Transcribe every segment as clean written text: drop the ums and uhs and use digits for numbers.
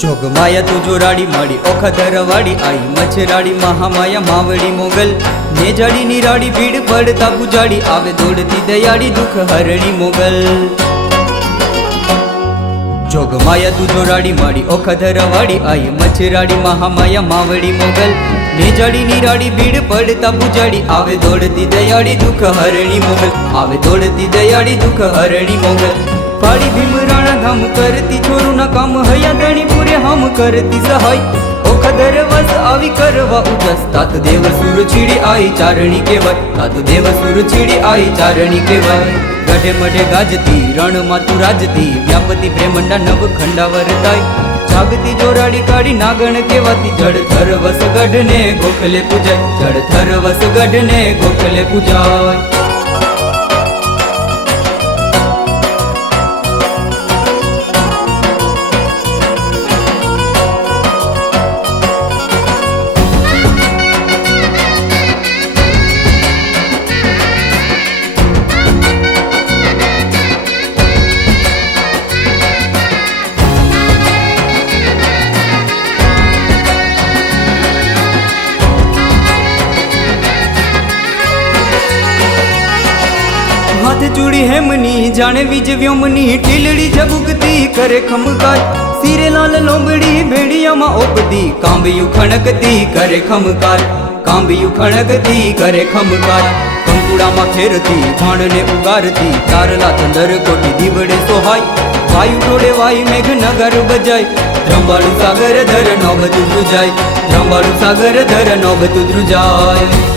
जोगमाया तू जोराड़ी माड़ी ओखदरवाड़ी आई मछराड़ी महामाया मावड़ी मोगल नेजाड़ी निराड़ी भीड़ पड़ता पुजाड़ी आवे दौड़ती दयाड़ी दुख हरणी मोगल। जोगमाया तू जोराड़ी माड़ी ओखदरवाड़ी आई मछराड़ी महामाया मावड़ी मोगल नेजाड़ी निराड़ी भीड़ पड़ता पुजाड़ी आवे दौड़ती दयाड़ी दुख हरणी मोगल आवे दौड़ती दयाड़ी दुख हरणी मोगल। पाड़ी भीम राणा धाम करती छोरू ना काम हया धणी पूरे हम करती सहाय ओखदर वस आवी करवा उजस तात देव सुर छीड़ी आई चारणी केवाय तात देव सुर छीड़ी आई चारणी केवाय। गढ़े मढ़े गाजती रण मातु राजती व्यापती ब्रह्मंडा नव खंडावर ताय जागती जोराड़ी काड़ी नागण केवाती जड़ थर वस गढ़ ने गोखले पूजाय जड़ थर वस गढ़ ने गोखले पूजाय। हाथ चूड़ी हेमनी जाने विज व्योमनी टीलड़ी झबुकती करे खमकार सिरे लाल लोंबड़ी भेड़िया मा ओपती कांबियु खणकती करे खमकार कांबियु खणकती करे खमकार। कंकुड़ा मा फेरती भाण ने उगारती तारला चंदर कोटी दीवड़े सोहाय वायु टोड़े वायु मेघ नगर बजाय द्रंबाळु सागर धर नौबत द्रुजाय द्रंबाळु सागर धर नौबत द्रुजाय।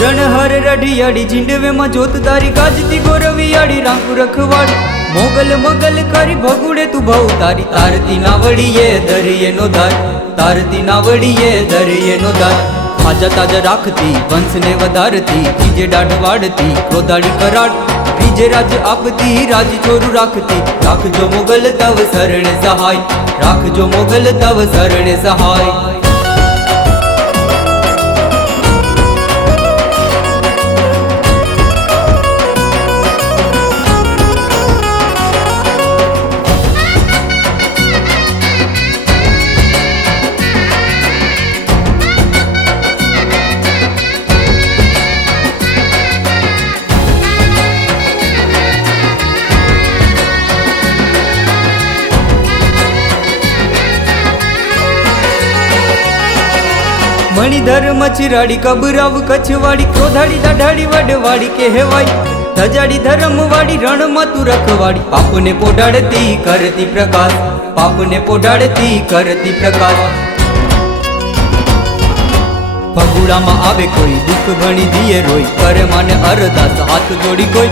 रणहर रढ़ियाड़ी झिंडवे में जोतदारी गाजती गोरवियाड़ी रांकु रखवाड़ी मोगल मगल करी भगुड़े तू भाऊ तारी तारती नावड़ी ये दरिये नो दार तारती नावड़ी ये दरिये नो दार। ताजा ताजा राखती वंश ने वधारती तीजे डाढ़ वाड़ती क्रोधाड़ी कराट बीजे राज आपती राज छोरू राखती राख जो मोगल तव शरण सहाय राख जो मोगल तव शरण सहाय। मणिधर मछराड़ी कबराव कछवाड़ी क्रोधाड़ी दाढ़ाड़ी वडवाड़ी कहवाई धजाड़ी धर्मवाड़ी रण मातु रखवाड़ी पाप ने पोडाड़ती करती प्रकाश पाप ने पोडाड़ती करती प्रकाश। फगुड़ा में आवे कोई दुख भणी दिए रोई करे माने अरदास हाथ जोड़ी कोई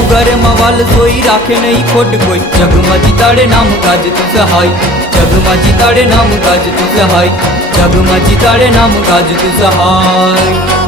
उगारे में वाल सोई राखे नहीं खोट कोई जगमा जीताड़े नाम काज तू सहाय जगमा जीताड़े नाम काज तू सहाय जगमा जीताड़े नाम काज तू सहाय।